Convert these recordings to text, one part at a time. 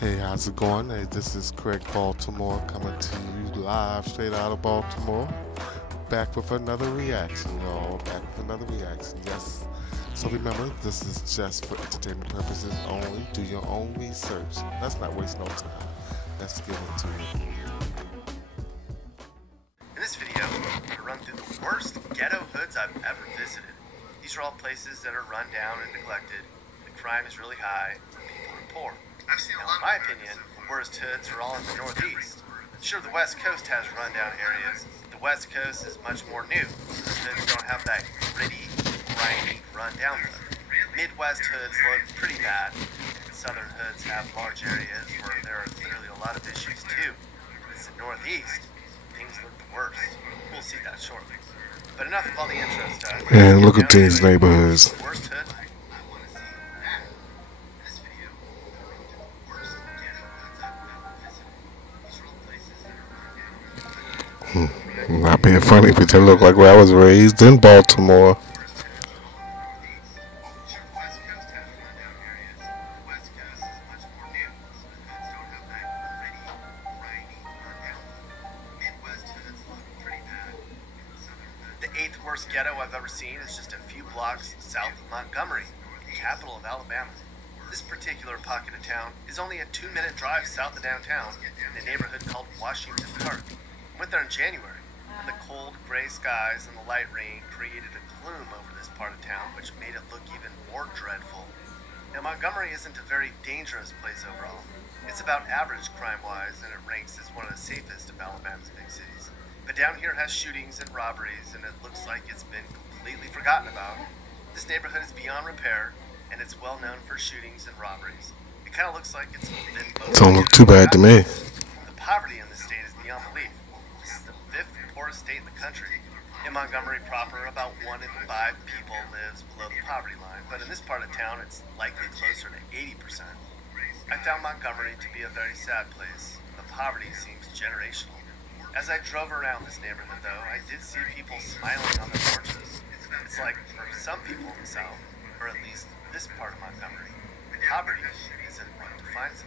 Hey, how's it going? Hey, this is Craig Baltimore coming to you live straight out of Baltimore. Back with another reaction, y'all. Back with another reaction, yes. So remember, this is just for entertainment purposes only. Do your own research. Let's not waste no time. Let's get into it. In this video, I'm going to run through the worst ghetto hoods I've ever visited. These are all places that are run down and neglected. The crime is really high, and people are poor. Now, in my opinion, the worst hoods are all in the Northeast. Sure, the West Coast has rundown areas, but the West Coast is much more new. The hoods don't have that gritty, grimy, rundown look. Midwest hoods look pretty bad. Southern hoods have large areas where there are clearly a lot of issues too. It's the Northeast. Things look the worst. We'll see that shortly. But enough of all the intro stuff. Man, look at these neighborhoods. Worst hood. Not being funny, but they look like where I was raised in Baltimore. The eighth worst ghetto I've ever seen is just a few blocks south of Montgomery, the capital of Alabama. This particular pocket of town is only a 2-minute drive south of downtown in a neighborhood called Washington Park. I went there in January, and the cold, gray skies and the light rain created a gloom over this part of town, which made it look even more dreadful. Now, Montgomery isn't a very dangerous place overall. It's about average crime-wise, and it ranks as one of the safest of Alabama's big cities. But down here it has shootings and robberies, and it looks like it's been completely forgotten about. This neighborhood is beyond repair, and it's well known for shootings and robberies. It kind of looks like it's been Don't look too bad to me. The poverty in this state is beyond belief. This is the 5th poorest state in the country. In Montgomery proper, about 1 in 5 people lives below the poverty line, but in this part of town, it's likely closer to 80%. I found Montgomery to be a very sad place. The poverty seems generational. As I drove around this neighborhood, though, I did see people smiling on their porches. It's like, for some people in the South, or at least this part of Montgomery, poverty isn't what defines it.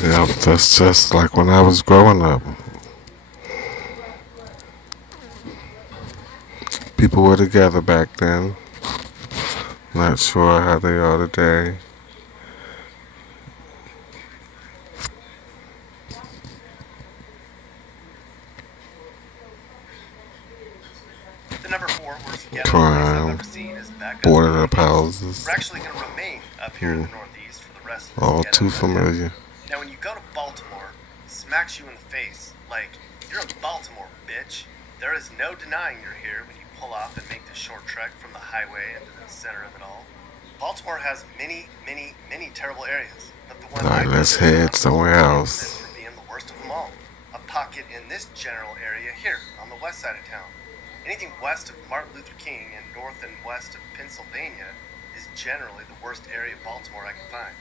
Yeah, that's just like when I was growing up. People were together back then. Not sure how they are today. The number 4 worst ghetto place I've Crime, ever seen is back boarded up houses. We're actually going to remain up here in the Northeast for the rest of this All ghetto too area. familiar. Now, when you go to Baltimore, it smacks you in the face like, you're in Baltimore, bitch. There is no denying you're here when you pull off and make the short trek from the highway into the center of it all. Baltimore has many, many, many terrible areas, but the one Alright, I let's visited head somewhere else. is for being the worst of them all. A pocket in this general area here, on the west side of town. Anything west of Martin Luther King and north and west of Pennsylvania is generally the worst area of Baltimore I can find.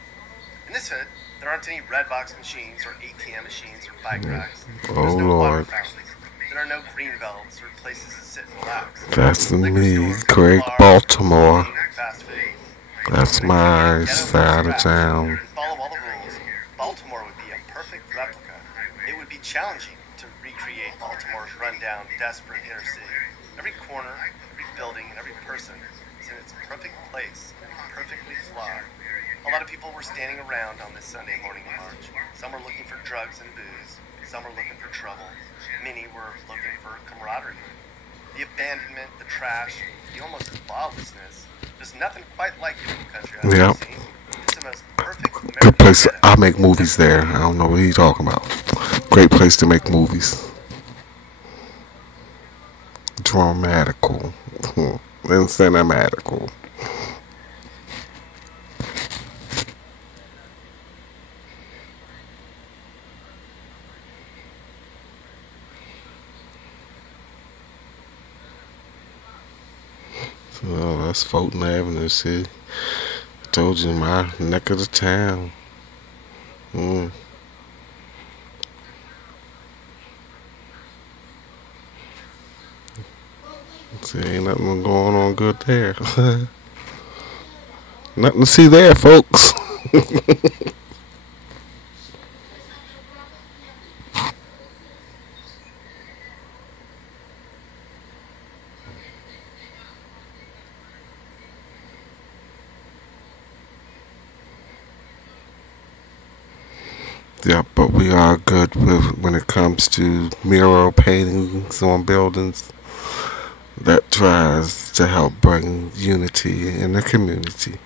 In this hood, there aren't any red box machines or ATM machines or bike racks. There's Oh no water Lord. fountains. There are no green belts or places to sit and relax. That's Liquor me, stores, Craig bars, Baltimore. fast food. That's my side of town. Follow all the rules. Baltimore would be a perfect replica. It would be challenging to recreate Baltimore's rundown, desperate inner city. Every corner, every building, and every person is in its perfect place, perfectly flawed. A lot of people were standing around on this Sunday morning in March. Some were looking for drugs and booze. Some were looking for trouble. Many were looking for camaraderie. The abandonment, the trash, the almost lawlessness. There's nothing quite like it in the country I've Yep. ever seen. It's the most perfect Good American place. ghetto. I make movies there. I don't know what he's talking about. Great place to make movies. Dramatical. And cinematical. So that's Fulton Avenue, see? I told you, my neck of the town. See, ain't nothing going on good there. Nothing to see there, folks. Yeah, but we are good with when it comes to mural paintings on buildings. That tries to help bring unity in the community.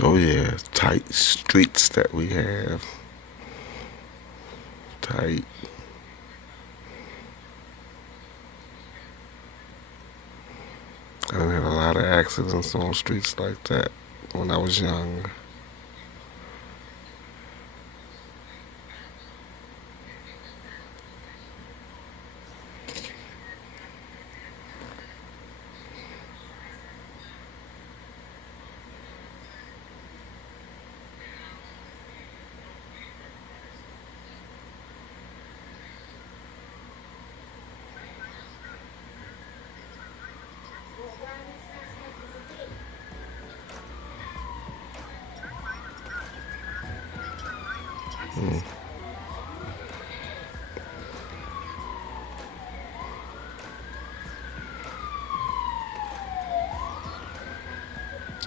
Oh yeah, tight streets that we have. Tight. I had a lot of accidents on streets like that when I was young.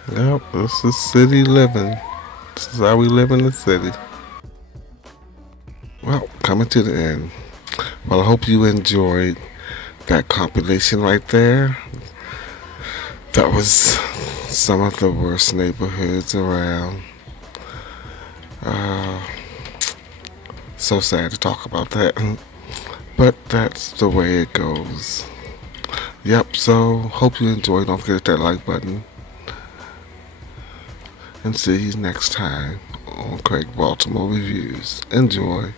Yep, this is city living. This is how we live in the city. Well, coming to the end. Well, I hope you enjoyed that compilation right there. That was some of the worst neighborhoods around. So sad to talk about that. But that's the way it goes. Yep, so hope you enjoyed. Don't forget that like button. And see you next time on Craig Baltimore Reviews. Enjoy.